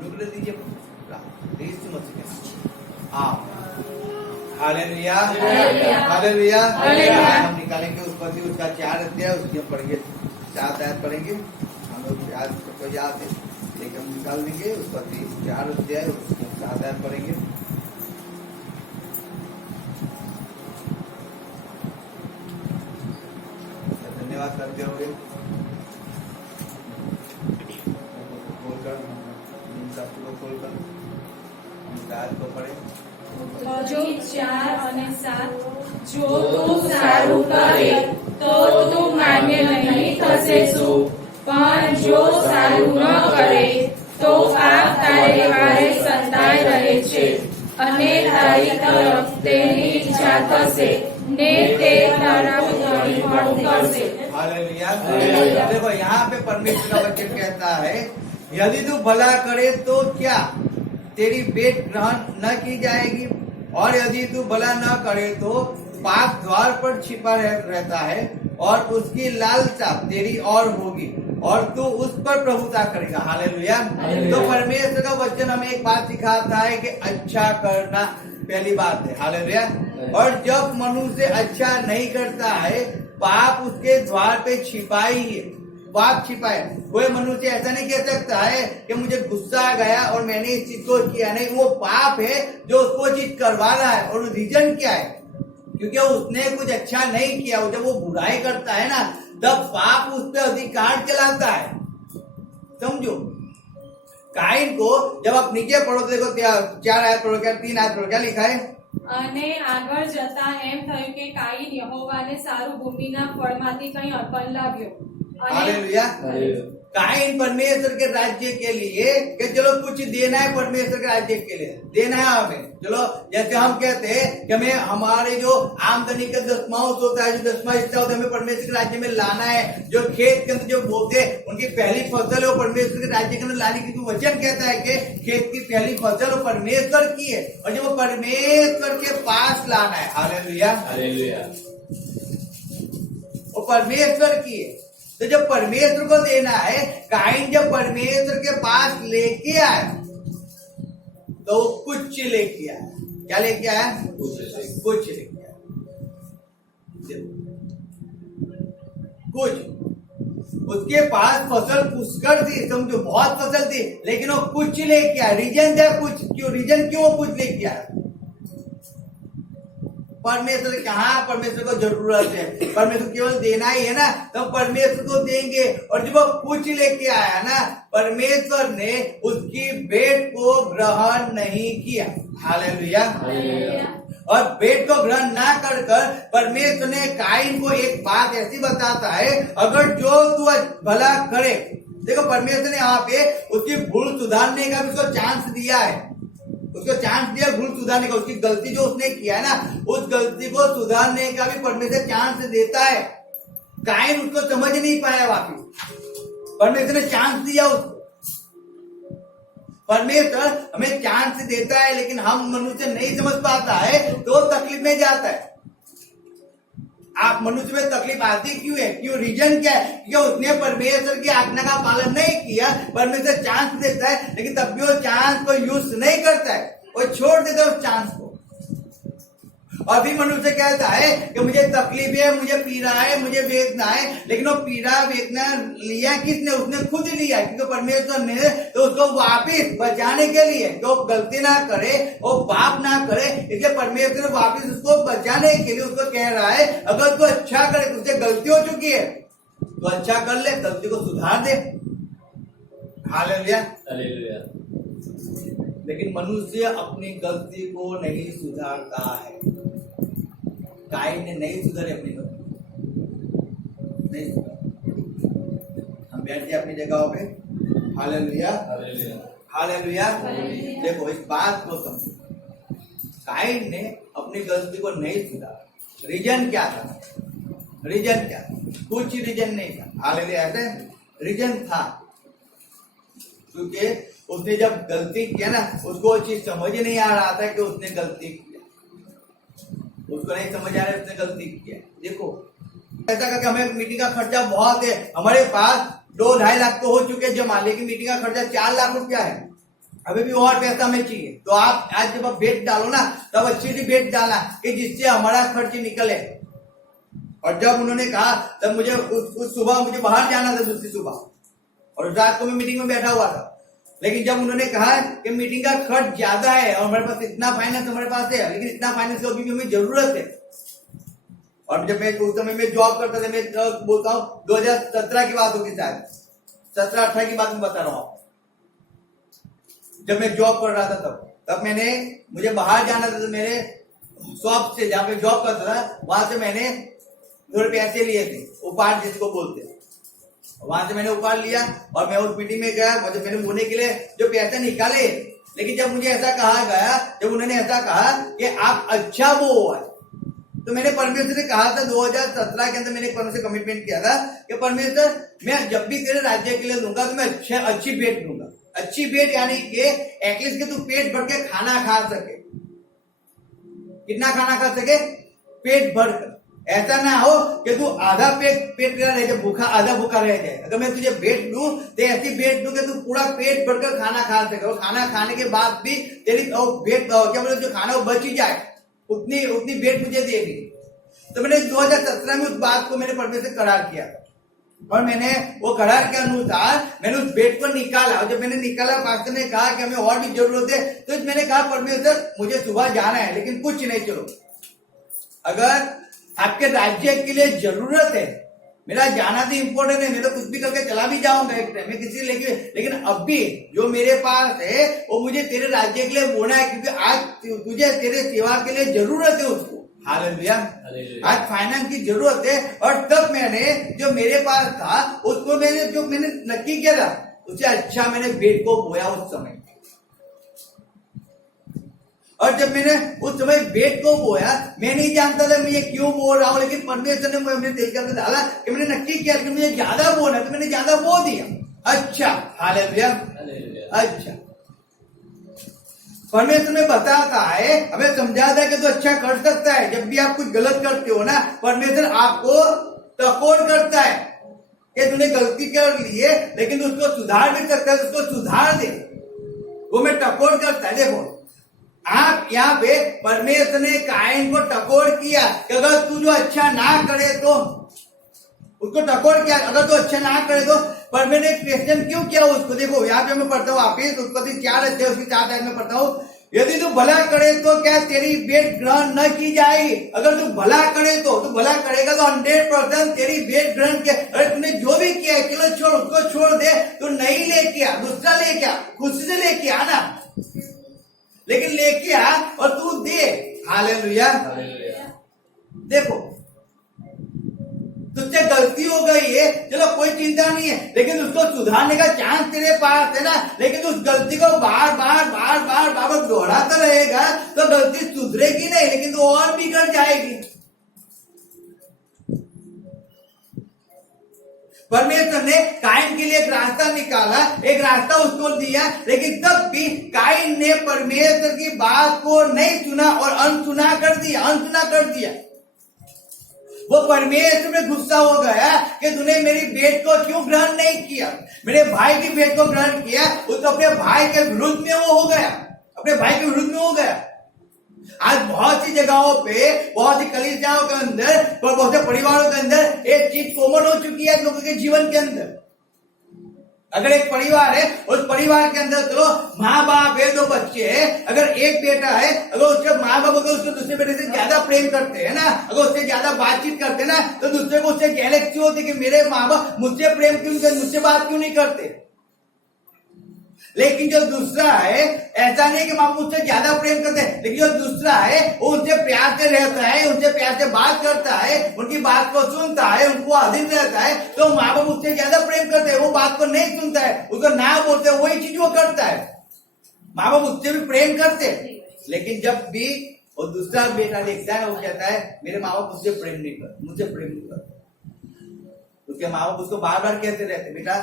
हम लोग ले दीजिए यीशु मसीह के आप। Hallelujah hallelujah. हम निकालेंगे उत्पत्ति उसका 4 अध्याय, उसकी हम पढ़ेंगे 7 आयत पढ़ेंगे। हम लोग आज तो याद है लेकिन हम निकाल देंगे उत्पत्ति 4 अध्याय, उसकी हम 7 आयत पढ़ेंगे। धन्यवाद करते हुए खोलकर खोलकर हम आयत को पढ़े। जो 4 અને 7 જો તું સારું કરે તો તું માન્ય નહીં થશે શું, પણ જો સારું ન કરે તો પાપ તારે વારે સંતાઈ રહે છે અને તારી તરફ તેની ઈચ્છા થશે ને તે તરફ ઘણી પણ કરશે। हालेलुया। देखो यहाँ पे परमेश्वर का वचन कहता है यदि तू भला करे तो क्या तेरी भेंट ग्रहण न की जाएगी, और यदि तू भला न करे तो पाप द्वार पर छिपा रहता है और उसकी लालसा तेरी और होगी और तू उस पर प्रभुता करेगा। हालेलुया। तो परमेश्वर का वचन हमें एक बात सिखाता है कि अच्छा करना पहली बात है। हालेलुया। और जब मनुष्य अच्छा नहीं करता है पाप उसके द्वार पे छिपाई है, पाप छिपाए। कोई मनुष्य ऐसा नहीं कह सकता है कि मुझे गुस्सा आ गया और मैंने इस चीज को किया, नहीं, वो पाप है जो उसको चीज करवा रहा है। और रीजन क्या है? क्योंकि उसने कुछ अच्छा नहीं किया। जब वो बुराई करता है ना तब पाप उस पर अधिकार चलाता है। समझो, काइन को जब आप नीचे पढ़ो तो देखो 4 आयत पढ़ो, क्या 3 आयत पढ़ो, क्या लिखा है? અને આગળ જતા એમ થયું કે કાઈન યહોવાને સારું ભૂમિના ફળમાંથી કંઈ અર્પણ લાવ્યો અને हालेलुया। काइन परमेश्वर के राज्य के लिए कि चलो कुछ देना है, परमेश्वर के राज्य के लिए देना है हमें। चलो जैसे हम कहते हैं कि हमें हमारे जो आमदनी का 10वां होता है, जो 10वां हिस्सा होता है, हमें परमेश्वर के राज्य में लाना है। जो खेत के अंदर जो बोते उनकी पहली फसल है वो परमेश्वर के राज्य के अंदर लाने की, वचन कहता है कि खेत की पहली फसल वो परमेश्वर की है और जो वो परमेश्वर के पास लाना है। Hallelujah hallelujah. वो परमेश्वर की है। तो जब परमेश्वर को देना है, काइन जब परमेश्वर के पास लेके आया तो कुछ लेके आया। क्या लेके आया? कुछ लेके आया। कुछ उसके पास फसल पुष्कर थी, समझो बहुत फसल थी, लेकिन वो कुछ लेके आया। रीजन था कुछ, क्यों? रीजन क्यों वो कुछ लेके आया? परमेश्वर कहाँ परमेश्वर को जरूरत है, परमेश्वर केवल देना ही है ना, तो परमेश्वर को देंगे। और जब वो कुछ लेके आया ना, परमेश्वर ने उसकी भेंट को ग्रहण नहीं किया। हालेलुया। और भेंट को ग्रहण ना कर परमेश्वर ने काइन को एक बात ऐसी बताता है, अगर जो तू भला करे, देखो परमेश्वर ने यहाँ पे उसकी भूल सुधारने का भी उसको चांस दिया है, उसको चांस दिया भूल सुधारने का। उसकी गलती जो उसने किया है ना, उस गलती को सुधारने का भी परमेश्वर चांस देता है। काइन उसको समझ नहीं पाया, वापिस परमेश्वर ने चांस दिया उसको। परमेश्वर हमें चांस देता है लेकिन हम मनुष्य नहीं समझ पाता है तो तकलीफ में जाता है। आप मनुष्य में तकलीफ आती क्यों है? क्यों? रीजन क्या है? क्योंकि उसने परमेश्वर की आज्ञा का पालन नहीं किया। परमेश्वर चांस देता है लेकिन तब भी वो चांस को यूज नहीं करता है, वो छोड़ देता है उस चांस को। अभी मनुष्य कहता है कि मुझे तकलीफ है, मुझे पीड़ा है, मुझे वेदना है, लेकिन वो पीड़ा वेदना लिया किसने? उसने खुद लिया, क्योंकि परमेश्वर ने तो उसको वापिस बचाने के लिए, जो गलती ना करे, वो पाप ना करे, इसलिए परमेश्वर वापिस उसको बचाने के लिए उसको कह रहा है अगर तू अच्छा करे, तुझसे गलती हो चुकी है तो अच्छा कर ले, गलती को सुधार दे। Hallelujah hallelujah. लेकिन मनुष्य अपनी गलती को नहीं सुधारता है। काइन ने नहीं सुधारे अपनी गलती, नहीं सुधारे। हम बैठ जाए अपनी जगहों पे। Hallelujah hallelujah. देखो इस बात को समझो, काइन ने अपनी गलती को नहीं सुधारा। रीजन क्या था? रीजन क्या? कुछ रीजन नहीं था। हालेलुया। ऐसे रीजन था क्योंकि उसने जब गलती किया ना, उसको वो चीज समझ नहीं आ रहा था कि उसने गलती किया, उसको नहीं समझ आ रहा है उसने गलती किया। देखो ऐसा करके हमें मीटिंग का खर्चा बहुत है, हमारे पास 2-2.5 लाख तो हो चुके जमा, लेकिन मीटिंग का खर्चा 4 लाख रुपया है। अभी भी और पैसा हमें चाहिए। तो आप आज जब आप बेट डालो ना, तब अच्छी सी बेट डालना कि जिससे हमारा खर्च निकले। और जब उन्होंने कहा, तब मुझे उस सुबह मुझे बाहर जाना था, दूसरी सुबह, और रात को मैं मीटिंग में बैठा हुआ था। लेकिन जब उन्होंने कहा कि मीटिंग का खर्च ज्यादा है और हमारे पास इतना फाइनेंस हमारे पास है, लेकिन इतना फाइनेंस की भी हमें जरूरत है। और जब मैं उस समय में जॉब करता था, मैं बोलता हूँ 2017 की बात होगी, शायद 17-18 की बात मैं बता रहा हूँ। जब मैं जॉब कर रहा था तब मुझे बाहर जाना था, तो मेरे शॉप से जहाँ पे जॉब करता था वहां से मैंने थोड़े पैसे लिए थे, उपहार जिसको बोलते हैं। वहां से मैंने उपहार लिया और मैं उस मीटिंग में गया, मतलब मैंने बोलने के लिए जो पैसे निकाले। लेकिन जब मुझे ऐसा कहा गया, जब उन्होंने ऐसा कहा कि आप अच्छा वो है, तो मैंने परमेश्वर से कहा था 2017 के अंदर मैंने परमेश्वर से कमिटमेंट किया था कि परमेश्वर मैं जब भी तेरे राज्य के लिए दूंगा तो मैं अच्छी भेंट दूंगा। अच्छी भेंट यानी कि एटलीस्ट के तू पेट भर के खाना खा सके। कितना खाना खा सके? पेट भर कर। ऐसा ना हो कि तू आधा पेट तेरा रह जाए, भूखा आधा भूखा रह जाए। अगर मैं तुझे भेंट दूं तो ऐसी भेंट दूं कि तू पूरा पेट भरकर खाना खा सके, और खाना खाने के बाद भी तेरी भेंट क्या बोले, जो खाना वो बच ही जाए, उतनी भेंट मुझे देगी। तो मैंने 2017 में उस बात को मैंने परमेश्वर से करार किया, और मैंने वो करार के अनुसार मैंने उस भेंट को निकाला। और जब मैंने निकाला, पास्टर ने कहा कि हमें और भी जरूरत है, तो मैंने कहा परमेश्वर मुझे सुबह जाना है, लेकिन कुछ नहीं, चलो अगर आपके राज्य के लिए जरूरत है, मेरा जाना तो इम्पोर्टेंट है, मैं तो कुछ भी करके चला भी जाऊंगा एक टाइम में किसी लेके, लेकिन अब भी जो मेरे पास है वो मुझे तेरे राज्य के लिए बोना है, क्योंकि आज तुझे तेरे सेवा के लिए जरूरत है उसको। हालेलुया। आज फाइनेंस की जरूरत है। और तब मैंने जो मेरे पास था उसको मैंने नक्की किया था, उससे अच्छा मैंने भेंट को बोया उस समय। और जब मैंने उस समय भेंट को बोया, मैं नहीं जानता था मैं ये क्यों बोल रहा हूं, लेकिन परमेश्वर ने मुझे दिल करके डाला कि मैंने नक्की किया कि मुझे ज्यादा बोलना, तो मैंने ज्यादा बो दिया। अच्छा, हालेलुया, अच्छा। परमेश्वर ने बताता है, हमें समझाता है कि तो अच्छा कर सकता है। जब भी आप कुछ गलत करते हो ना, परमेश्वर आपको टकोर करता है कि तूने गलती कर ली है, लेकिन उसको सुधार भी सकता है, उसको सुधार दे, वो मैं टकोर करता है। देखो आप यहाँ पे परमेश्वर ने कायन को टकोर किया कि अगर तू जो अच्छा ना करे तो उसको टकोर किया, अगर तू अच्छा ना करे तो। पर मैंने क्वेश्चन क्यों किया उसको? देखो यहाँ पे मैं पढ़ता हूँ, वापिस उत्पत्ति 4 अध्याय उसकी 4 आयत में पढ़ता हूँ, यदि तू भला करे तो क्या तेरी भेंट ग्रहण न की जाएगी? अगर तू भला करे तो तू भला करेगा तो 100% तेरी भेंट ग्रहण के। अरे तूने जो भी किया है, चलो छोड़, उसको छोड़ दे, तू नहीं लेके आ, दूसरा लेके आ, खुशी से लेके आ ना, लेकिन लेके आ और तू दे। हालेलुया। देखो तुझसे गलती हो गई है, चलो कोई चिंता नहीं है, लेकिन उसको सुधारने का चांस तेरे पास है ना। लेकिन उस गलती को बार बार दोहराता रहेगा तो गलती सुधरेगी नहीं, लेकिन तो और बिगड़ जाएगी। परमेश्वर ने कायन के लिए एक रास्ता निकाला, एक रास्ता उसको दिया, लेकिन तब भी कायन ने परमेश्वर की बात को नहीं सुना और अनसुना कर दिया। वो परमेश्वर में गुस्सा हो गया कि तूने मेरी भेंट को क्यों ग्रहण नहीं किया, मेरे भाई की भेंट को ग्रहण किया, उस अपने भाई के विरुद्ध में वो हो गया, अपने भाई के विरुद्ध में हो गया। आज बहुत सी जगहों पे, बहुत सी कलीसियाओं के अंदर, बहुत से परिवारों के अंदर एक चीज कॉमन हो चुकी है लोगों के जीवन के अंदर। अगर एक परिवार है, उस परिवार के अंदर चलो माँ बाप है, 2 बच्चे हैं, अगर एक बेटा है, अगर उसके माँ बाप अगर उसको दूसरे बेटे से ज्यादा प्रेम करते हैं ना, अगर उससे ज्यादा बातचीत करते ना, तो दूसरे को उससे गैलेक्सी होती कि मेरे माँ बाप मुझसे प्रेम क्यों नहीं करते, मुझसे बात क्यों नहीं करते। लेकिन जो दूसरा है, ऐसा नहीं कि माँ बाप मुझसे ज्यादा प्रेम करते हैं, लेकिन जो दूसरा है वो उनसे प्यार से रहता है, उनसे प्यार से बात करता है, उनकी बात को सुनता है, उनको अधीन रहता है, तो माँ बाप उससे ज्यादा प्रेम करते हैं। वो बात को नहीं सुनता है, उसको ना बोलते, वही चीज वो करता है। माँ बाप उससे भी प्रेम करते हैं, लेकिन जब भी वो दूसरा बेटा देखता है, वो कहता है मेरे माँ बाप मुझसे प्रेम नहीं करते। उसके माँ बाप उसको बार बार कहते रहते, बेटा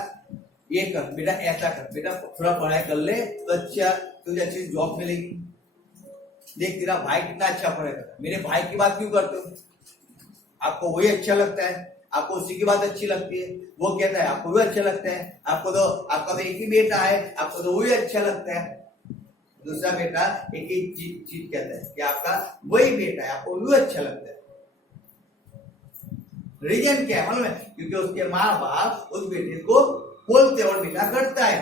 ये कर, बेटा ऐसा कर, बेटा थोड़ा पढ़ाई कर ले तो अच्छा तुझे अच्छी जॉब मिलेगी। देख तेरा भाई कितना अच्छा पढ़ेगा, मेरे भाई की बात क्यों करते हो? आपको वही अच्छा लगता है, आपको उसी की बात अच्छी लगती है। वो कहता है आपको भी अच्छा लगता है, आपको तो आपका तो एक ही बेटा है, आपको तो वही अच्छा लगता है। दूसरा बेटा एक ही चीज कहता है कि आपका वही बेटा है, आपको वो अच्छा लगता है। रीजन क्या है मालूम है? क्योंकि उसके माँ बाप उस बेटे को बोलते और बेटा करता है,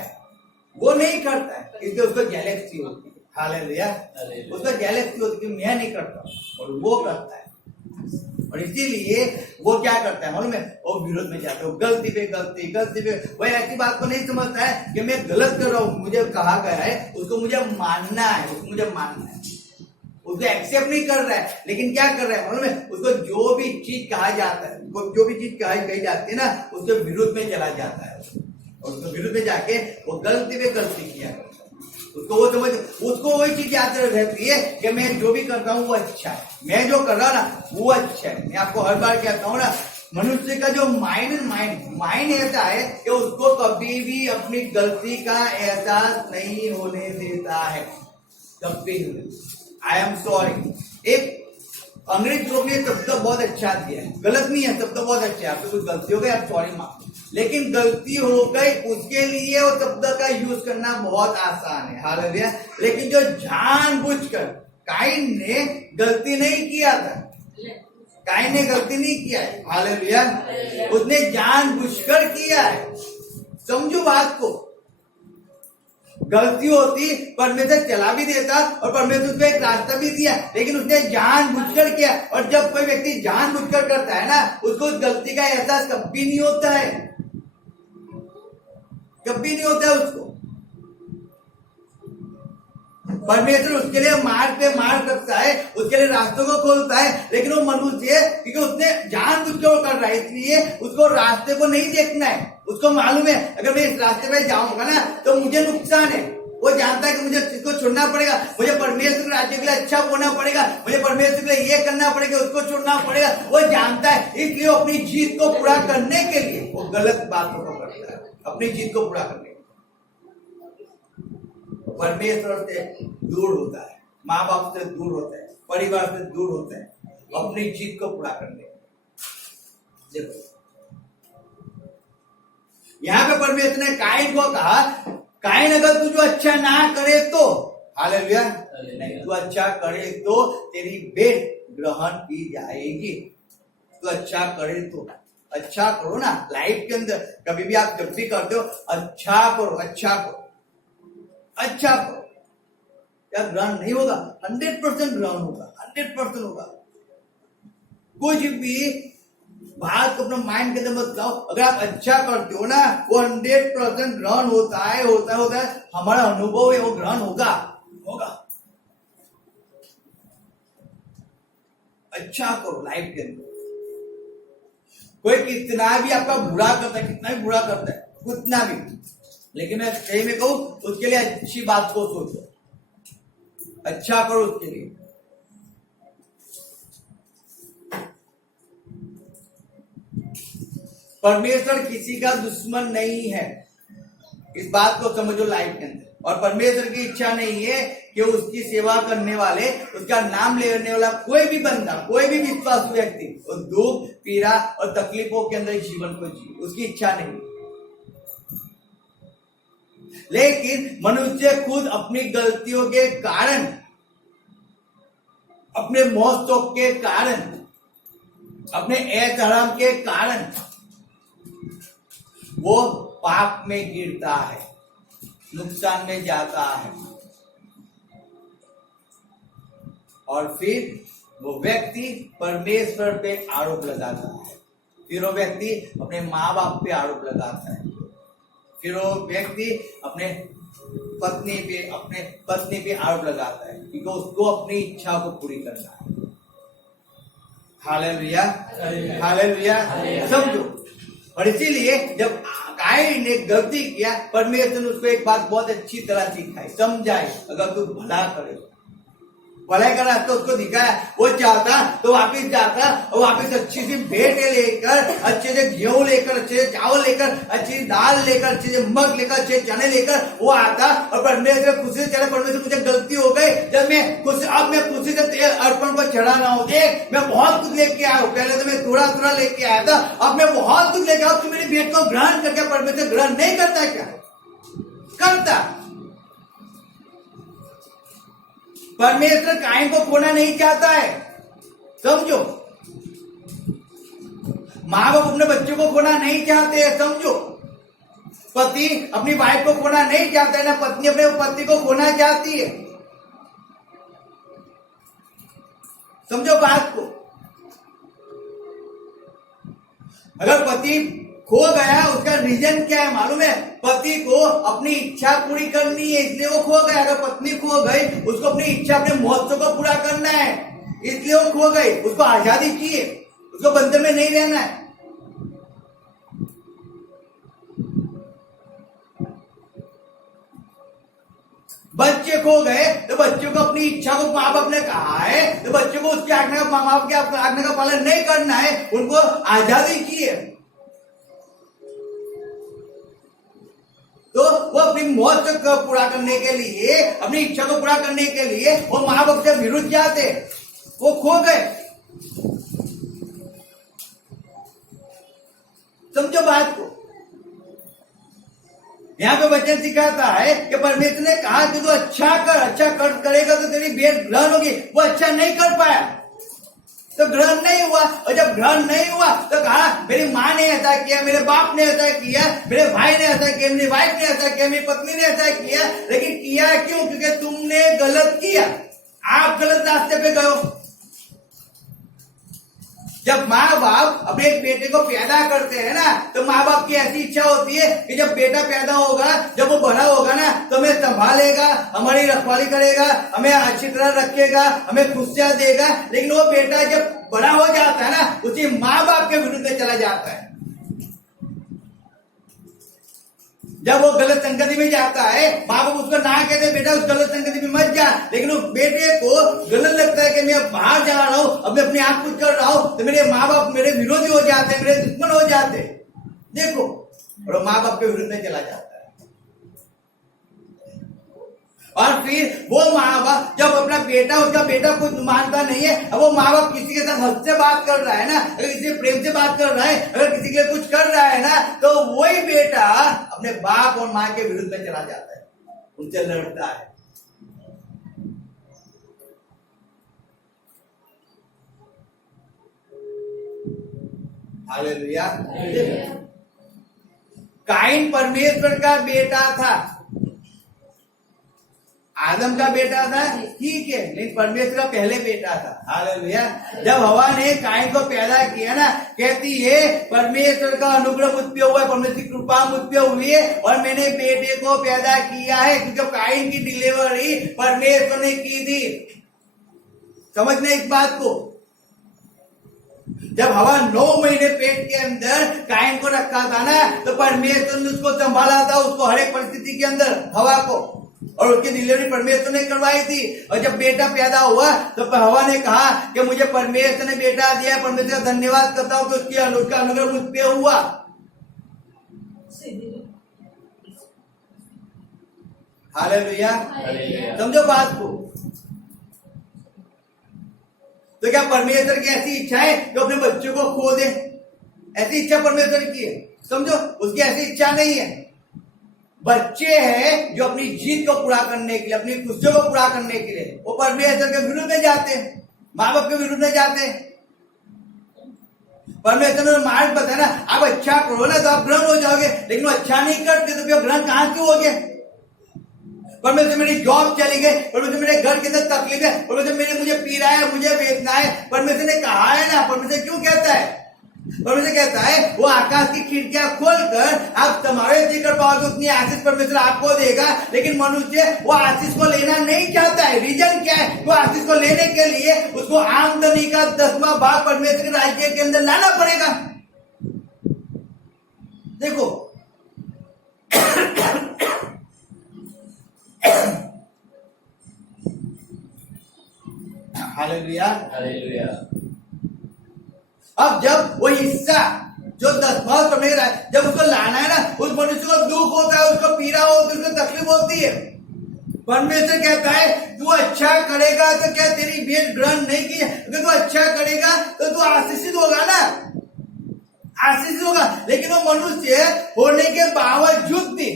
वो नहीं करता है, इसलिए उसको गैलेक्सी होती है। हालेलुया, उसका गैलेक्सी होती है, मैं नहीं करता और वो करता है। और इसीलिए वो क्या करता है मालूम है? वो विरोध में जाता है, गलती पे वह ऐसी बात को नहीं समझता है कि मैं गलत कर रहा हूँ, मुझे कहा गया है, उसको मुझे मानना है, उसको एक्सेप्ट नहीं कर रहा है। लेकिन क्या कर रहा है मालूम है? उसको जो भी चीज कहा जाता है, जो भी चीज कही जाती है ना, उसके विरुद्ध में चला जाता है और उसके विरुद्ध में जाके वो गलती पे गलती किया करता है। उसको वही चीज याद रहती है कि मैं जो भी कर रहा हूँ वो अच्छा है, मैं जो कर रहा हूँ ना वो अच्छा है। मैं आपको हर बार कहता हूँ ना, मनुष्य का जो माइंड ऐसा है कि उसको कभी भी अपनी गलती का एहसास नहीं होने देता है, कभी नहीं। आई एम सॉरी, एक अंग्रेज लोग ने शब्द बहुत अच्छा दिया है, गलत नहीं है, शब्द बहुत अच्छा है। आपसे कुछ गलती हो गई, आप सॉरी मांगो, लेकिन गलती हो गई उसके लिए वो शब्द का यूज करना बहुत आसान है। हालेलुया। लेकिन जो जानबूझकर, काइन ने गलती नहीं किया था, काइन ने गलती नहीं किया है, हालेलुया, उसने जानबूझकर किया है। समझो बात को, गलती होती परमेश्वर चला भी देता और परमेश्वर उसको एक रास्ता भी दिया, लेकिन उसने जानबूझकर किया। और जब कोई व्यक्ति जानबूझकर करता है ना, उसको उस गलती का एहसास कभी नहीं होता है, कभी नहीं होता है उसको। परमेश्वर उसके लिए मार्ग पे मार्ग रखता है, उसके लिए रास्तों को खोलता है, लेकिन वो मनुष्य, क्योंकि उसने जानबूझकर वो कर रहा है, इसलिए उसको रास्ते को नहीं देखना है। उसको मालूम है अगर मैं इस रास्ते पे जाऊंगा ना तो मुझे नुकसान है। वो जानता है कि मुझे इसको छोड़ना पड़ेगा, मुझे परमेश्वर के राज्य के लिए अच्छा होना पड़ेगा, मुझे परमेश्वर के लिए ये करना पड़ेगा, उसको छोड़ना पड़ेगा। वो जानता है, इसलिए अपनी जीत को पूरा करने के लिए वो गलत बातों को करता है, अपनी जीत को पूरा करने के लिए। परमेश्वर से दूर होता है, माँ बाप से दूर होता है, परिवार से दूर होता है, अपनी जीत को पूरा करने के लिए। देखो यहाँ पे परमेश्वर ने काइन को कहा, काइन अगर तू जो अच्छा ना करे तो, हालेलुया, नहीं तू अच्छा करे तो तेरी भेंट ग्रहण की जाएगी। तू अच्छा करे तो, अच्छा करो ना लाइफ के अंदर, कभी भी आप जब भी करते हो अच्छा करो, अच्छा करो, अच्छा करो, क्या ग्रहण नहीं होगा? 100% ग्रहण होगा, 100% होगा। कुछ भी बात को अपना माइंड के अंदर मत लाओ। अगर आप अच्छा करते हो ना, वो 100% ग्रहण होता है। हमारा अनुभव है, वो ग्रहण होगा। अच्छा करो लाइफ के अंदर। कोई कितना भी आपका बुरा करता है, कितना भी बुरा करता है, कितना भी, लेकिन मैं सही में कहूं, उसके लिए अच्छी बात को सोचो, अच्छा करो उसके लिए। परमेश्वर किसी का दुश्मन नहीं है, इस बात को समझो लाइफ के अंदर। और परमेश्वर की इच्छा नहीं है कि उसकी सेवा करने वाले, उसका नाम लेने वाला कोई भी बंदा, कोई भी विश्वास व्यक्ति उस दुख, पीड़ा और तकलीफों के अंदर जीवन को जिए, उसकी इच्छा नहीं। लेकिन मनुष्य खुद अपनी गलतियों के कारण, अपने मौत शोक के कारण, अपने ऐश आराम के कारण वो पाप में गिरता है, नुकसान में जाता है, और फिर वो व्यक्ति परमेश्वर पे आरोप लगाता है, फिर वो व्यक्ति अपने माँ बाप पे आरोप लगाता है, फिर वो व्यक्ति अपने पत्नी पे आरोप लगाता है, क्योंकि उसको अपनी इच्छा को पूरी करना है। हालेलुया, हालेलुया, समझो। और इसीलिए जब काइन ने गलती किया, परमेश्वर ने उसको एक बात बहुत अच्छी तरह सिखाई, समझाई। अगर तू भला करे, भलाई का रास्ता उसको दिखाया, वो चाहता तो वापिस जाता और वापिस अच्छी सी भेंट लेकर, अच्छे से गेहूं लेकर, अच्छे से चावल लेकर, अच्छी दाल लेकर, अच्छे से मग लेकर, अच्छे चने लेकर वो आता और परमेश्वर खुशी से चला, परमेश्वर मुझे गलती हो गई, जब अब मैं खुशी से अर्पण पर चढ़ा रहा हूँ, देख मैं बहुत कुछ लेके आया हूँ, पहले तो मैं थोड़ा थोड़ा लेके आया था, अब मैं बहुत कुछ लेके आया, मेरी भेंट को ग्रहण करके परमेश्वर ग्रहण नहीं करता क्या? करता। परमेश्वर कायन को खोना नहीं चाहता है, समझो। माँ बाप अपने बच्चों को खोना नहीं चाहते हैं, समझो। पति अपनी वाइफ को खोना नहीं चाहता है, ना पत्नी अपने पति को खोना चाहती है, समझो बात को। अगर पति खो गया, उसका रीजन क्या है मालूम है? पति को अपनी इच्छा पूरी करनी है, इसलिए वो खो गया। अगर पत्नी खो गई, उसको अपनी इच्छा, अपने महोत्सव को पूरा करना है, इसलिए वो खो गई। उसको आजादी चाहिए, उसको बंधन में नहीं रहना है। बच्चे खो गए तो बच्चों को अपनी इच्छा को माँ बाप ने कहा है, तो बच्चों को उसकी आज्ञा का, माँ बाप की आज्ञा का पालन नहीं करना है, उनको आजादी चाहिए। तो वो अपनी मौत को पूरा करने के लिए, अपनी इच्छा को पूरा करने के लिए वो माँ बाप से विरुद्ध जाते, वो खो गए, समझो बात को। यहाँ पे वचन सिखाता है कि परमेश्वर ने कहा कि तू अच्छा करेगा तो तेरी भेंट ग्रहण होगी। वो अच्छा नहीं कर पाया तो ग्रहण नहीं हुआ, और जब ग्रहण नहीं हुआ तो कहा मेरी माँ ने ऐसा किया, मेरे बाप ने ऐसा किया, मेरे भाई ने ऐसा किया, मेरी वाइफ ने ऐसा किया, मेरी पत्नी ने ऐसा किया। लेकिन किया क्यों? क्योंकि तुमने गलत किया, आप गलत रास्ते पे गए हो। जब माँ बाप अपने एक बेटे को पैदा करते हैं ना, तो माँ बाप की ऐसी इच्छा होती है कि जब बेटा पैदा होगा, जब वो बड़ा होगा ना, तो हमें संभालेगा, हमारी रखवाली करेगा, हमें अच्छी तरह रखेगा, हमें खुशियां देगा। लेकिन वो बेटा जब बड़ा हो जाता है ना, उसी माँ बाप के विरुद्ध में चला जाता है। जब वो गलत संगति में जाता है, माँ बाप उसको ना कहते बेटा उस गलत संगति में मत जा, लेकिन उस बेटे को गलत लगता है कि मैं अब बाहर जा रहा हूँ, अब मैं अपने आप कुछ कर रहा हूँ, तो मेरे माँ बाप मेरे विरोधी हो जाते, मेरे दुश्मन हो जाते, देखो, और माँ बाप के विरुद्ध में चला जाता है। और फिर वो माँ बाप जब अपना बेटा, उसका बेटा कुछ मानता नहीं है, अब वो माँ बाप किसी के साथ हंस से बात कर रहा है ना, अगर किसी से प्रेम से बात कर रहा है, अगर किसी के लिए कुछ कर रहा है ना, तो वही बेटा अपने बाप और माँ के विरुद्ध में चला जाता है, उनसे लड़ता है। हालेलुया। काइन परमेश्वर का बेटा था, आदम का बेटा था, ठीक है, लेकिन परमेश्वर का पहले बेटा था। हालेलुया। जब हवा ने काइन को पैदा किया ना, कहती है परमेश्वर का अनुग्रह मुझ पे हुआ है, परमेश्वर की कृपा मुझ पे हुई है, और मैंने बेटे को पैदा किया है, क्योंकि काइन की डिलीवरी परमेश्वर ने की थी। समझना इस बात को। जब हवा 9 महीने पेट के अंदर काइन को रखा था ना, तो परमेश्वर ने उसको संभाला था, उसको हर एक परिस्थिति के अंदर, हवा को, और उसकी डिलीवरी परमेश्वर ने करवाई थी। और जब बेटा पैदा हुआ तो हवा ने कहा कि मुझे परमेश्वर ने बेटा दिया, परमेश्वर का धन्यवाद करता हूं कि उसका अनुग्रह मुझ पे हुआ। हालेलुया। समझो बात को। तो क्या परमेश्वर की ऐसी इच्छा है कि अपने बच्चों को खो दे? ऐसी इच्छा परमेश्वर की है, समझो, उसकी ऐसी इच्छा नहीं है। बच्चे हैं जो अपनी जीत को पूरा करने के लिए, अपनी खुशियों को पूरा करने के लिए वो परमेश्वर के विरुद्ध में जाते हैं, माँ बाप के विरुद्ध में जाते हैं। परमेश्वर ने मार्ग बताया ना, आप अच्छा करो ना तो आप ग्रहण हो जाओगे, लेकिन वो अच्छा नहीं करते तो फिर ग्रहण कहां से हो गए? परमेश्वर मेरी जॉब चली गई, परमेश्वर मेरे घर के अंदर तकलीफ है, परमेश्वर मुझे पी रहा है, मुझे बेचना है। परमेश्वर ने कहा है ना, परमेश्वर क्यों कहता है? परमेश्वर कहता है वो आकाश की खिड़कियां खोलकर आप समावेश नहीं कर पाओगे, उतनी आशीष परमेश्वर आपको देगा। लेकिन मनुष्य वो आशीष को लेना नहीं चाहता है। रीजन क्या है? वो आशीष को लेने के लिए उसको आमदनी का 10वां भाग परमेश्वर के राज्य के अंदर लाना पड़ेगा। देखो हालेलुया, हालेलुया। अब जब वो हिस्सा जो 10वां परमेश्वर है, जब उसको लाना है ना, उस मनुष्य को दुख होता है, उसको पीड़ा होती है, उसको तकलीफ होती है। परमेश्वर कहता है तू अच्छा करेगा तो क्या तेरी भेंट ग्रहण नहीं की? अगर तू अच्छा करेगा तो तू आशीषित होगा ना, आशीषित होगा। लेकिन वो मनुष्य होने के बावजूद भी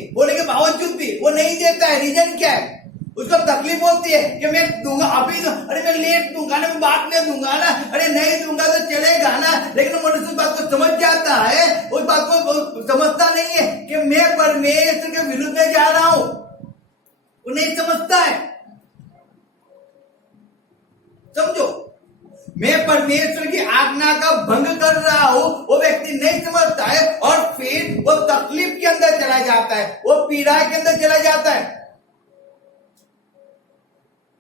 वो नहीं देता है। रीजन क्या है? उसको तकलीफ होती है कि मैं दूंगा अभी तो, अरे मैं लेट दूंगा ना, मैं बाद में दूंगा ना, अरे नहीं दूंगा तो चलेगा ना। लेकिन मनुष्य उस बात को समझ जाता है, उस बात को समझता नहीं है कि मैं परमेश्वर के विरुद्ध में जा रहा हूं, वो नहीं समझता है। समझो, मैं परमेश्वर की आज्ञा का भंग कर रहा हूं, वो व्यक्ति नहीं समझता है और फिर वो तकलीफ के अंदर चला जाता है, वो पीड़ा के अंदर चला जाता है।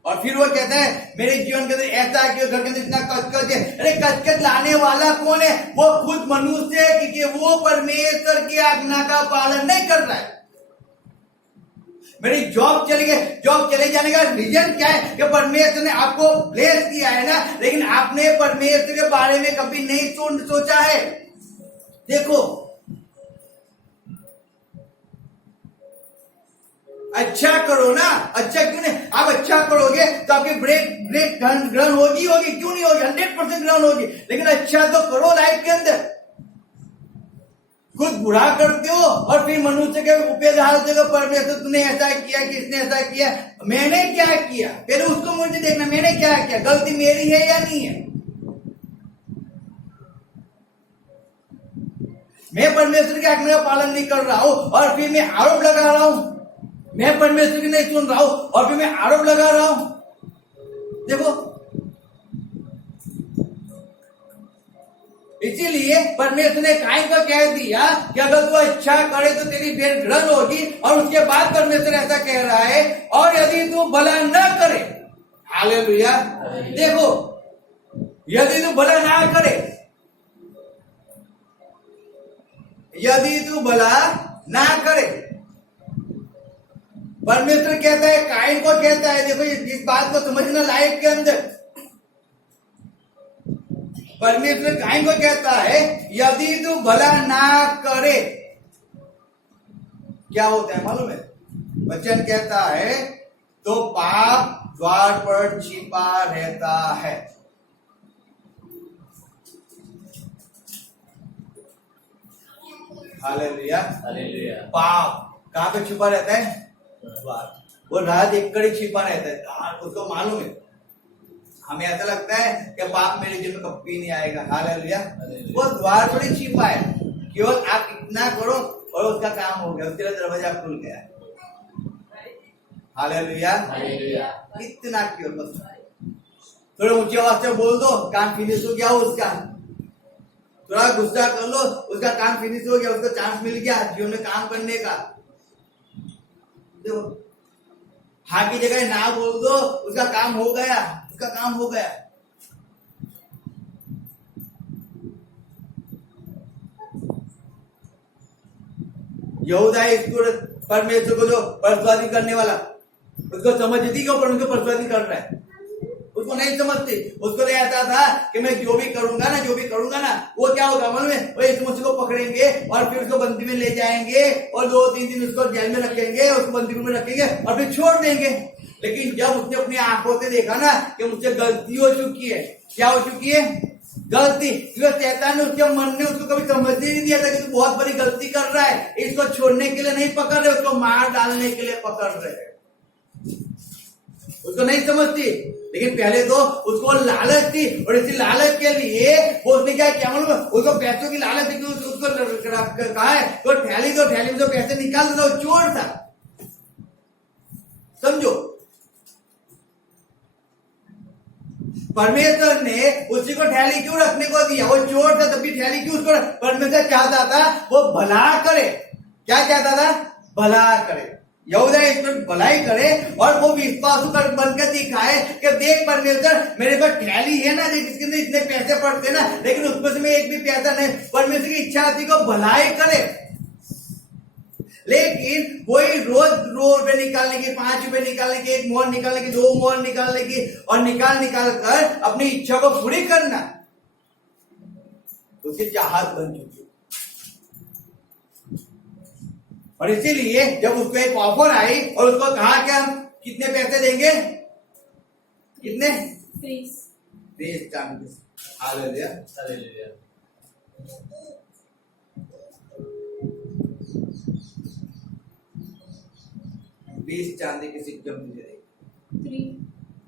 और फिर वो कहता है मेरे जीवन के अंदर ऐसा क्यों, घर के अंदर इतना कचकच है। अरे कचकच लाने वाला कौन है? वो खुद मनुष्य है, क्योंकि वो परमेश्वर की आज्ञा का पालन नहीं कर रहा है। मेरी जॉब चली गई, जॉब चले जाने का रीजन क्या है? कि परमेश्वर ने आपको ब्लेस किया है ना, लेकिन आपने परमेश्वर के बारे में कभी नहीं सोचा है। देखो, अच्छा करो ना, अच्छा क्यों नहीं? आप अच्छा करोगे तो आपकी ब्रेक ग्रहण होगी, क्यों नहीं होगी? 100% ग्रहण होगी। लेकिन अच्छा तो करो लाइफ के अंदर। खुद बुरा करते हो और फिर मनुष्य के ऊपर डालते हो, परमेश्वर तूने ऐसा किया, किसने ऐसा किया, मैंने क्या किया? पहले उसको मुझे देखना, मैंने क्या किया, गलती मेरी है या नहीं है। मैं परमेश्वर की आज्ञा का पालन नहीं कर रहा हूं और फिर मैं आरोप लगा रहा हूं, मैं परमेश्वर की नहीं सुन रहा हूं और फिर मैं आरोप लगा रहा हूं। देखो, इसीलिए परमेश्वर ने काइन को कह दिया कि अगर तू अच्छा करे तो तेरी भेंट ग्रहण होगी। और उसके बाद परमेश्वर ऐसा कह रहा है, और यदि तू भला न करे, हालेलुया। देखो, यदि तू भला ना करे, यदि तू भला ना करे, परमेश्वर कहता है, काइन को कहता है। देखो, इस बात को समझना लाइफ के अंदर, परमेश्वर काइन को कहता है यदि तू भला ना करे, क्या होता है मालूम है? वचन कहता है तो पाप द्वार पर छिपा रहता है। Hallelujah, hallelujah. पाप कहां पे छिपा रहता है? द्वार। वो राह देखकर ही छिपा रहता है, उसको मालूम है। हमें ऐसा लगता है कि पाप मेरे जीवन में कभी नहीं आएगा। हालेलुया। वो द्वार पर ही छिपा है, केवल आप इतना करो और उसका काम हो गया, उसके लिए दरवाजा खुल गया। Hallelujah, hallelujah. इतना केवल बस थोड़ा ऊंची आवाज से बोल दो, काम फिनिश हो गया उसका। थोड़ा गुस्सा कर लो, उसका काम फिनिश हो गया, उसको चांस मिल गया जीवन में काम करने का। देखो, हाँ की जगह ना बोल दो, उसका काम हो गया, उसका काम हो गया। यहूदा इसको परमेश्वर को जो परसुआदी करने वाला, उसको समझ थी कि परमेश्वर को परसुआदी कर रहा है, उसको नहीं समझती। उसको तो ऐसा था कि मैं जो भी करूंगा ना, वो क्या होगा मालूम है? वो इस मुझको पकड़ेंगे और फिर उसको बंदी में ले जाएंगे और 2-3 दिन उसको जेल में रखेंगे, उसको बंदी में रखेंगे और फिर छोड़ देंगे। लेकिन जब उसने अपनी आंखों से देखा ना कि मुझसे गलती हो चुकी है, क्या हो चुकी है? गलती। क्योंकि शैतान ने उसके मन ने उसको कभी समझने नहीं दिया था कि तू बहुत बड़ी गलती कर रहा है। इसको छोड़ने के लिए नहीं पकड़ रहे, उसको मार डालने के लिए पकड़ रहे, उसको नहीं समझती। लेकिन पहले तो उसको लालच थी और इसी लालच के लिए वो उसने क्या किया मालूम? उसको पैसों की लालच थी, उसको कहा है तो थैली में जो पैसे निकाल दो, चोर था। समझो, परमेश्वर ने उसी को थैली क्यों रखने को दिया? वो चोर था तब भी थैली क्यों उसको? परमेश्वर चाहता था वो भला करे। क्या चाहता था? भला करे। यहूदा इसमें भलाई करे और वो विश्वासु कर बनकर दिखाए कि देख परमेश्वर, मेरे पास थैली है ना, जिसके अंदर इतने पैसे पड़ते ना, लेकिन उसमें से मैं एक भी पैसा नहीं। परमेश्वर की इच्छा थी को भलाई करे, लेकिन कोई रोज रुपए निकालने की, 5 रुपए निकालने की, 1 मोहर निकालने की, 2 मोहर निकालने की और निकाल कर अपनी इच्छा को पूरी करना, उसकी चाहत बन चुकी। और इसीलिए जब उसको एक ऑफर आई और उसको कहा कि हम कितने पैसे देंगे, कितने? 30 चांदी। Hallelujah, hallelujah. 20 चांदी की सिक्के मुझे देगी। 3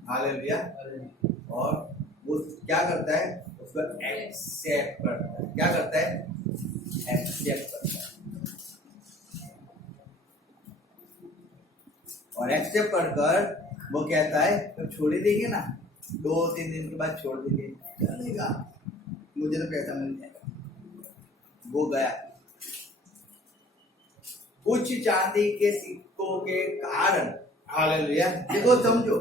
हालेलुया। और वो क्या करता है, उसको एक्सेप्ट करता है। क्या करता है? एक्सेप्ट करता है। और एक्सेप्ट कर वो कहता है तो छोड़ ही देंगे ना, 2-3 दिन के बाद छोड़ देंगे, चलेगा, मुझे तो पैसा मिल जाएगा। वो गया। कुछ चांदी के सिक्कों के कारण, हालेलुया, देखो समझो,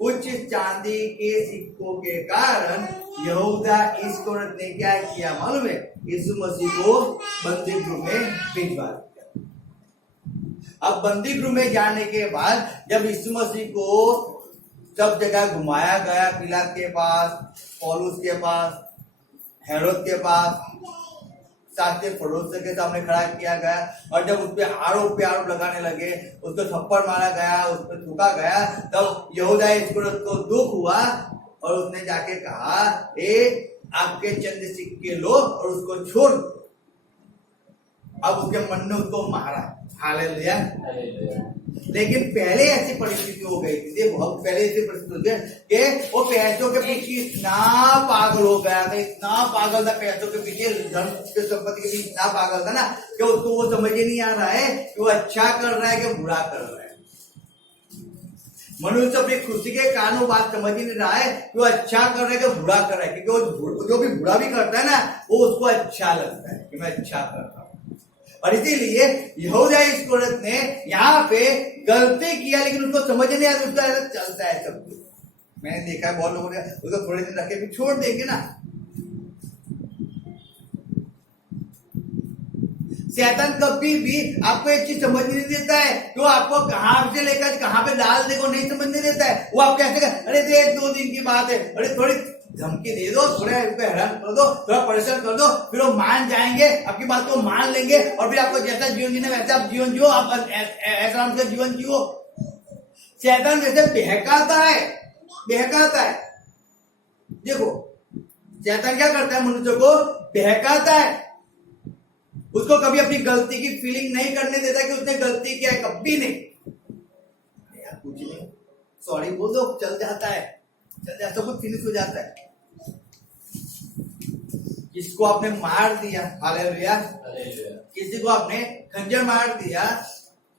कुछ चांदी के सिक्कों के कारण यहूदा इस्करियोत ने क्या किया मालूम है? यीशु मसीह को बंदी गृह में भिजवा दिया। अब बंदी गृह में जाने के बाद जब यीशु मसीह को सब जगह घुमाया गया, पिलात के पास, पौलुस के पास, हेरोद के पास, शास्त्री फरोसे के सामने खड़ा किया गया, और जब उस पर आरोप लगाने लगे, उसको थप्पड़ मारा गया, उस पर थूका गया, तब यहूदा इस्करियोत को दुख हुआ और उसने जाके कहा, ए आपके चंद सिक्के लो और उसको छोड़ दो। अब उसके मन ने उसको मारा। हालेलुया। लेकिन पहले ऐसी परिस्थिति हो गई थी, देखो अब पहले ऐसी परिस्थिति हो गई कि वो पैसों के पीछे इतना पागल हो गया था, इतना पागल था पैसों के पीछे, धन के संपत्ति के पीछे इतना पागल था ना कि उसको वो समझ ही नहीं आ रहा है कि वो अच्छा कर रहा है कि बुरा कर रहा है। मनुष्य अपनी खुशी के कारण वो बात समझ ही नहीं रहा है कि वो अच्छा कर रहा है कि बुरा कर रहा है, क्योंकि वो जो भी बुरा भी करता है ना, वो उसको अच्छा लगता है कि मैं अच्छा कर रहा हूं। और इसीलिए यहूदा इस्करियोत ने यहाँ पे गलती किया, लेकिन उसको समझ नहीं आया, उसका ऐसा चलता है सब कुछ। मैंने देखा है बहुत लोगों ने उसको थोड़े दिन रखे भी छोड़ देंगे ना। शैतान कभी भी आपको एक चीज समझ नहीं देता है कि वो आपको कहां से लेकर कहां पे डाल देगा, नहीं समझने देता है। वो आप कैसे, अरे देख 2 दिन की बात है, अरे थोड़ी धमकी दे दो, थोड़ा हैरान कर दो, थोड़ा परेशान कर दो, फिर वो मान जाएंगे, आपकी बात को मान लेंगे, और फिर आपको जैसा जीवन जीना वैसा आप जीवन जियो, आप ऐसा से जीवन जियो। शैतान वैसे बहकाता है। देखो शैतान क्या करता है, मनुष्य को बहकाता है, उसको कभी अपनी गलती की फीलिंग नहीं करने देता कि उसने गलती किया है, कभी नहीं। यार कुछ नहीं, सॉरी बोल दो, चल जाता है, सब कुछ फिनिश हो जाता है। किसको आपने मार दिया, हालेलुया, किसी को आपने खंजर मार दिया,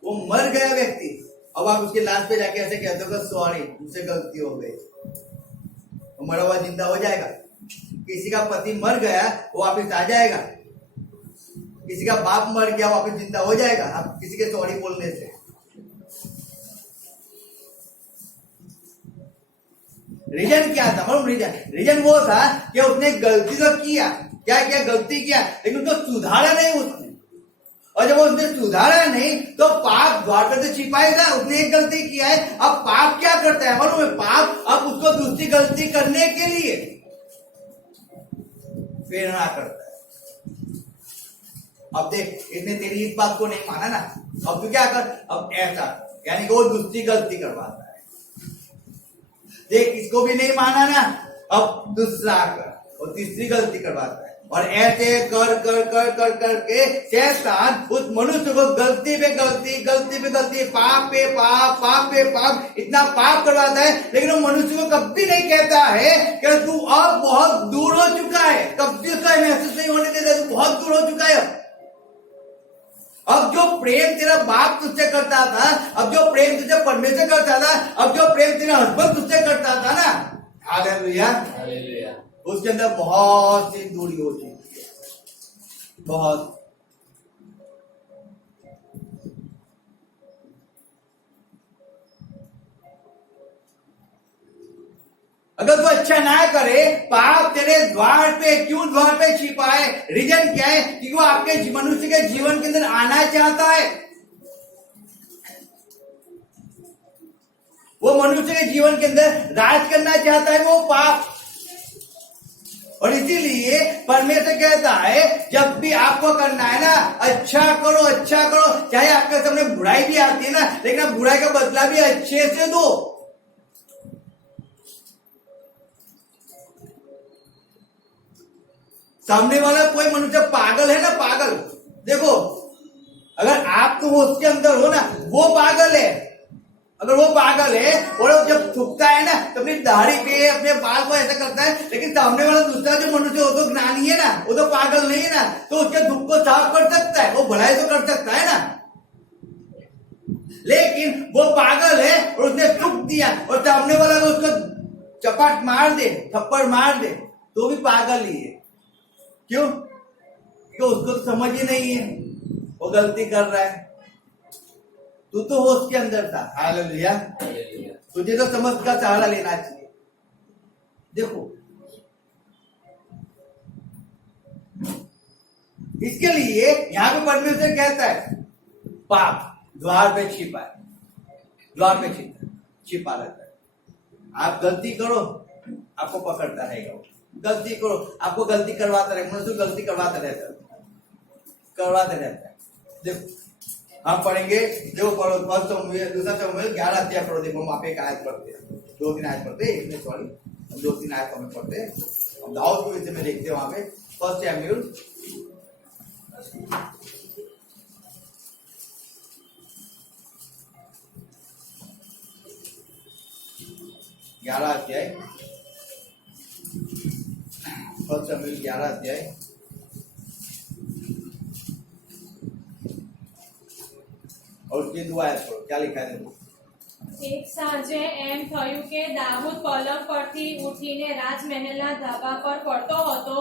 वो मर गया व्यक्ति, अब आप उसके लाश पे जाके ऐसे कहते हो सॉरी मुझसे गलती हो गई, वो मरा हुआ जिंदा हो जाएगा। किसी का पति मर गया, वो वापिस आ जाएगा। किसी का बाप मर गया, वापिस जिंदा हो जाएगा आप किसी के सॉरी बोलने से। रीजन क्या था मालूम? रीजन वो था कि उसने गलती तो किया, क्या गलती किया, लेकिन उसको सुधारा नहीं उसने। और जब उसने सुधारा नहीं तो पाप द्वार पर तो छिपाएगा। उसने एक गलती किया है, अब पाप क्या करता है मालूम है? पाप अब उसको दूसरी गलती करने के लिए प्रेरणा करता है। अब देख, इसने तेरी इस बात को नहीं माना ना, अब तू क्या कर, अब ऐसा, यानी कि वो दूसरी गलती करवाता है। देख, इसको भी नहीं माना ना, अब दूसरा कर और तीसरी गलती करवाता है। और ऐसे कर कर कर कर करके शैतान उस मनुष्य को गलती पे गलती, पाप पे पाप, इतना पाप करवाता है, लेकिन वो मनुष्य को कभी नहीं कहता है कि तू अब बहुत दूर हो चुका है। कभी उसका महसूस नहीं होने देता, तू बहुत दूर हो चुका है। अब जो प्रेम तेरा बाप तुझसे करता था, अब जो प्रेम तुझे पढ़ने से करता था, अब जो प्रेम तेरा हस्बैंड तुझसे करता था ना, हालेलुया, उसके अंदर बहुत सी दूरी हो चुकी है, बहुत। अगर तू अच्छा ना करे, पाप तेरे द्वार पे क्यों द्वार पे छिपा है? रीजन क्या है? कि वो आपके मनुष्य के जीवन के अंदर आना चाहता है, वो मनुष्य के जीवन के अंदर राज करना चाहता है, वो पाप। और इसीलिए परमेश्वर कहता है जब भी आपको करना है ना, अच्छा करो, चाहे आपके सामने बुराई भी आती है ना, लेकिन आप बुराई का बदला भी अच्छे से दो। सामने वाला कोई मनुष्य पागल है ना, पागल, देखो अगर आप तो उसके अंदर हो ना, वो पागल है, अगर वो पागल है और वो जब थूकता है ना तो अपनी दाढ़ी पे अपने बाल को ऐसा करता है, लेकिन सामने वाला दूसरा जो मनुष्य वो तो ज्ञानी है ना, वो तो पागल नहीं है ना, तो उसके थूक को साफ कर सकता है, वो भलाई तो कर सकता है ना। लेकिन वो पागल है और उसने थूक दिया और सामने वाला उसको चपाट मार दे, थप्पड़ मार दे, तो भी पागल ही है। क्यों? क्योंकि उसको तो समझ ही नहीं है वो गलती कर रहा है। तू तो होश के अंदर था। हालेलुया। तुझे तो समझ का सहारा लेना चाहिए। देखो, इसके लिए यहां पे परमेश्वर कहता है पाप द्वार पे छिपा है, द्वार पे छिपा रहता है। आप गलती करो आपको पकड़ता रहेगा, गलती करो आपको गलती करवाता रहेगा, मनुष्य गलती करवाता रहता है। देखो हम पढ़ेंगे, देखो पढ़ो दूसरा शमूएल 11 पढ़ो। देखो हम वहां पे एक आयत पढ़ते हैं, 2-3 आयत पढ़ते हैं, इसमें सॉरी 2-3 आयत हमें पढ़ते हैं। हम दाऊद को विषय में देखते हैं वहां पे 1 शमूएल 11 अध्याय, 1 शमूएल 11 अध्याय और उसकी दुआ है। क्या लिखा है देखो। એક સાંજે એમ થયું કે દાઉદ પલંગ પરથી ઉઠીને રાજમહેલના ધાબા પર પડતો હતો,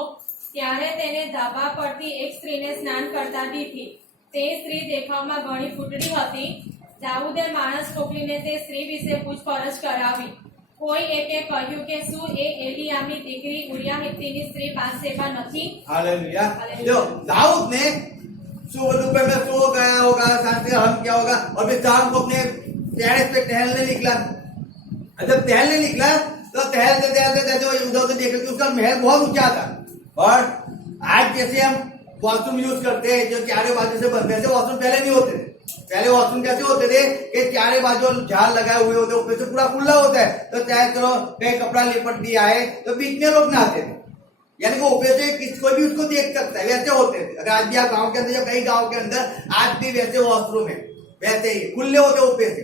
ત્યારે તેને ધાબા પરથી એક સ્ત્રીને સ્નાન કરતા દીધી. તે સ્ત્રી દેખાવમાં ઘણી ફૂટડી હતી. દાઉદે માણસ મોકલીને તે સ્ત્રી વિશે પૂછપરછ કરાવી. કોઈ એકે કહ્યું કે શું એ એલિયામની દીકરી ઉરિયા હિત્તીની સ્ત્રી બાથશેબા નથી? हालेलुया। जो दाऊद ने सुबह दोपहर में सो गया होगा, शांति से हम क्या होगा, और फिर शाम को अपने टेरेस पे टहलने निकला। जब टहलने निकला तो टहलते उधर उधर देख रहे उसका महल बहुत ऊंचा था। और आज जैसे हम वॉशरूम यूज करते हैं जो चारे बाजू से बनते हैं, वॉशरूम पहले नहीं होते थे। पहले वॉशरूम कैसे होते थे कि चारे बाजू झाल लगाए हुए होते, ऊपर से पूरा खुला होता है, तो चाहे चलो कहीं कपड़ा लिपट दिया है तो बीच में लोग नहाते थे, यानी वो ऊपर से कोई भी उसको देख सकता है। वैसे होते थे। अगर आज भी आप गांव के अंदर, कई गांव के अंदर आज भी वैसे वॉशरूम है, वैसे ही खुले होते ऊपर से।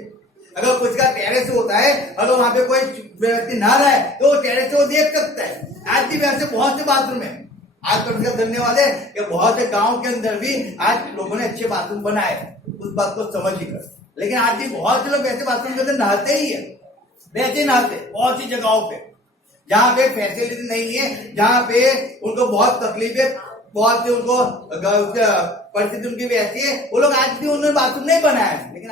अगर कुछ का टेरेस होता है, अगर वहां पे कोई व्यक्ति नहा रहा है तो टेरेस से वो देख सकता है। आज भी वैसे बहुत से बाथरूम है। आज परमेश्वर धन्यवाद है कि बहुत से गांव के अंदर भी आज लोगों ने अच्छे बाथरूम बनाए, उस बात को समझ ही कर। लेकिन आज भी बहुत से लोग वैसे बाथरूम के अंदर नहाते ही है, वैसे नहाते बहुत सी जगहों पे जहाँ पे फैसिलिटी नहीं है, जहाँ पे उनको बहुत तकलीफ है, बहुत से उनको परिस्थिति उनकी वैसी है, वो लोग आज भी उन्होंने बाथरूम नहीं बनाया है। लेकिन